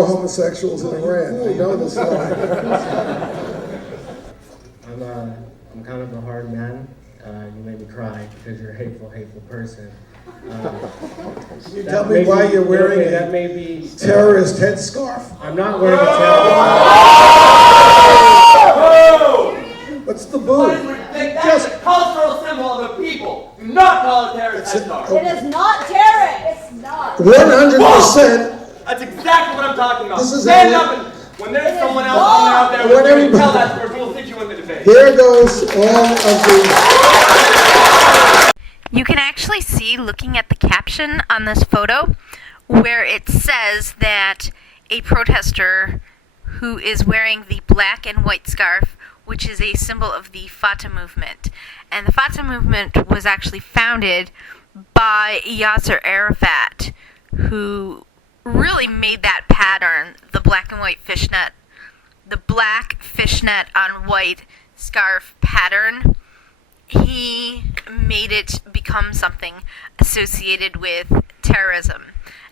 no homosexuals in Iran. I know this law. I'm kind of a hard man. You made me cry because you're a hateful person. Can you tell me why you're wearing a terrorist headscarf? I'm not wearing a terrorist. What's the boo? That's a cultural symbol of the people. Do not call it terrorist headscarf. It is not terrorist. It's not. 100%. That's exactly what I'm talking about. This is Stand up and when there's someone else out there with you, tell that person we'll sit you in the debate. Here goes all of the... You can actually see, looking at the caption on this photo, where it says that a protester who is wearing the black and white scarf, which is a symbol of the Fatah movement. And the Fatah movement was actually founded by Yasser Arafat, who really made that pattern, the black and white fishnet, the black fishnet on white scarf pattern. He made it become something associated with terrorism.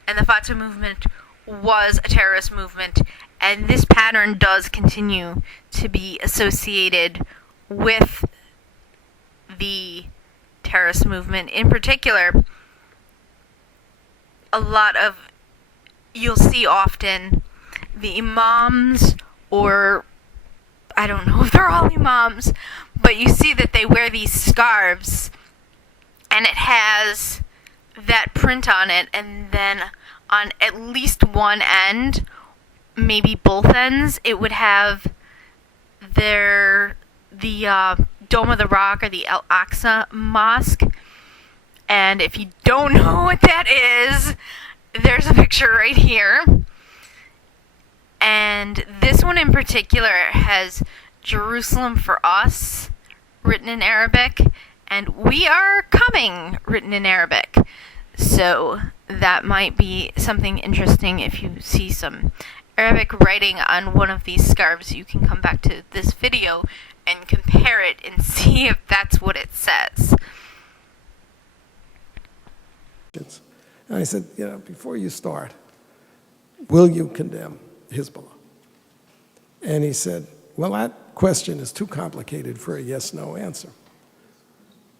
And the Fatah movement was a terrorist movement, and this pattern does continue to be associated with the terrorist movement. In particular, you'll see often the imams, or I don't know if they're all imams, but you see that they wear these scarves, and it has that print on it, and then on at least one end, maybe both ends, it would have the Dome of the Rock or the Al-Aqsa Mosque. And if you don't know what that is, there's a picture right here. And this one in particular has Jerusalem for us written in Arabic, and we are coming written in Arabic. So that might be something interesting. If you see some Arabic writing on one of these scarves, you can come back to this video and compare it and see if that's what it says. And I said, before you start, will you condemn Hezbollah? And he said, well, that question is too complicated for a yes-no answer.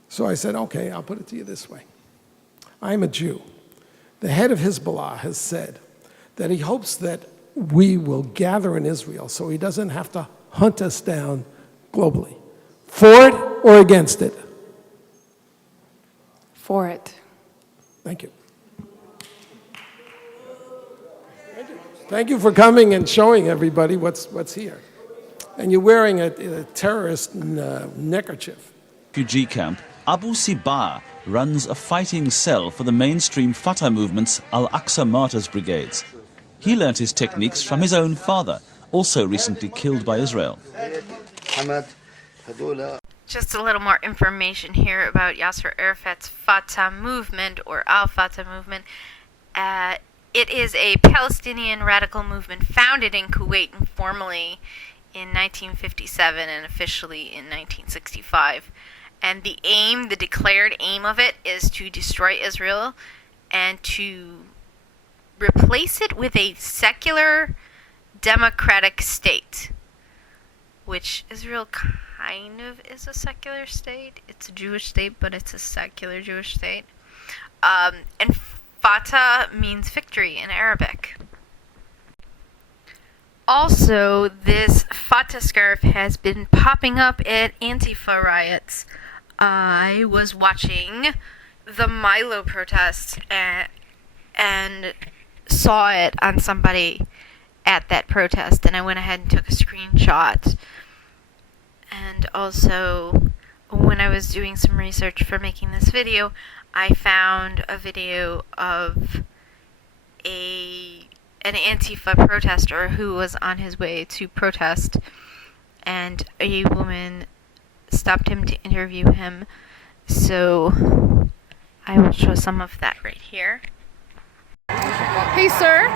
So I said, okay, I'll put it to you this way. I'm a Jew. The head of Hezbollah has said that he hopes that we will gather in Israel so he doesn't have to hunt us down globally. For it or against it? For it. Thank you. Thank you for coming and showing everybody what's here. And you're wearing a terrorist neckerchief. Refugee camp, Abu Sibah runs a fighting cell for the mainstream Fatah movement's Al-Aqsa Martyrs Brigades. He learnt his techniques from his own father, also recently killed by Israel. Just a little more information here about Yasser Arafat's Fatah movement, or Al-Fatah movement. It is a Palestinian radical movement founded in Kuwait informally in 1957 and officially in 1965. And the declared aim of it is to destroy Israel and to replace it with a secular democratic state, which Israel kind of is a secular state. It's a Jewish state, but it's a secular Jewish state. And Fatah means victory in Arabic. Also, this Fatah scarf has been popping up at Antifa riots. I was watching the Milo protest and saw it on somebody at that protest, and I went ahead and took a screenshot. And also, when I was doing some research for making this video, I found a video of an Antifa protester who was on his way to protest, and a woman stopped him to interview him. So I will show some of that right here. Hey, sir,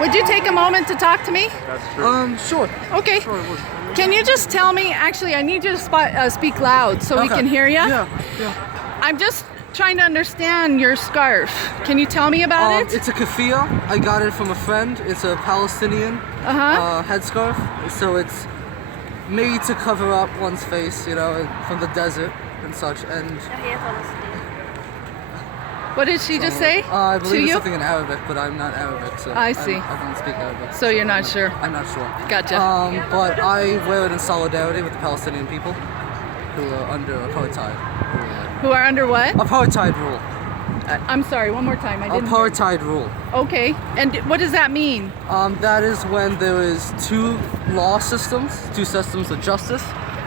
would you take a moment to talk to me? Sure. Okay. Sure. Can you just tell me, actually, I need you to speak loud so we can hear you. Yeah. I'm just trying to understand your scarf. Can you tell me about it? It's a Keffiyeh. I got it from a friend. It's a Palestinian headscarf. So it's made to cover up one's face, you know, from the desert and such. And what did she just say? I to believe it's you? something in Arabic, but I'm not Arabic, so I see. I don't speak Arabic. So you're not sure? I'm not sure. Gotcha. But I wear it in solidarity with the Palestinian people who are under apartheid. Who are under what? Apartheid rule. I'm sorry, one more time. I didn't hear. Apartheid rule. Okay. And what does that mean? That is when there is two law systems, two systems of justice.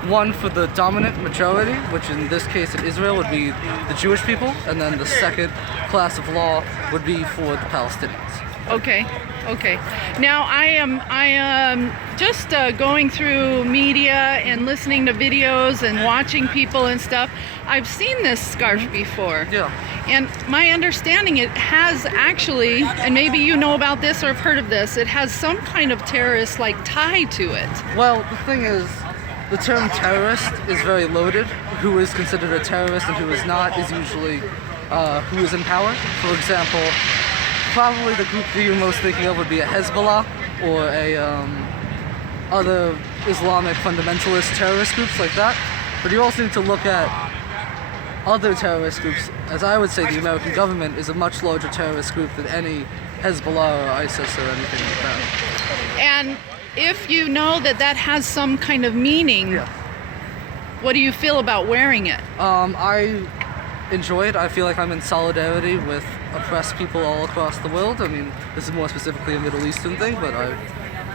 One for the dominant majority, which in this case in Israel would be the Jewish people, and then the second class of law would be for the Palestinians. Okay. Okay. Now I am just going through media and listening to videos and watching people and stuff. I've seen this scarf before. Yeah. And my understanding, it has actually, and maybe you know about this or have heard of this, it has some kind of terrorist like tie to it. Well, the thing is, the term terrorist is very loaded. Who is considered a terrorist and who is not is usually who is in power. For example, probably the group that you're most thinking of would be a Hezbollah or a other Islamic fundamentalist terrorist groups like that. But you also need to look at other terrorist groups. As I would say, the American government is a much larger terrorist group than any Hezbollah or ISIS or anything like that. And if you know that that has some kind of meaning, what do you feel about wearing it? I enjoy it. I feel like I'm in solidarity with oppressed people all across the world. I mean, this is more specifically a Middle Eastern thing, but I'm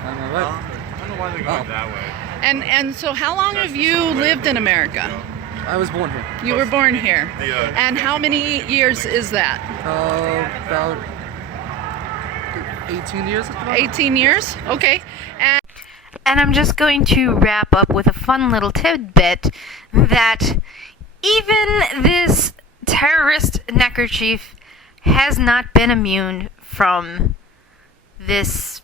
alright. I don't know why they're going that way. And so how long have you lived in America? I was born here. You were born here. And how many years is that? About 18 years. 18 years? Okay. And I'm just going to wrap up with a fun little tidbit that even this terrorist neckerchief has not been immune from this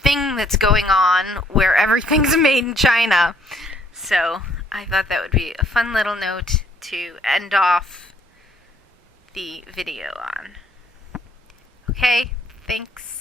thing that's going on where everything's made in China. So I thought that would be a fun little note to end off the video on. Okay, thanks.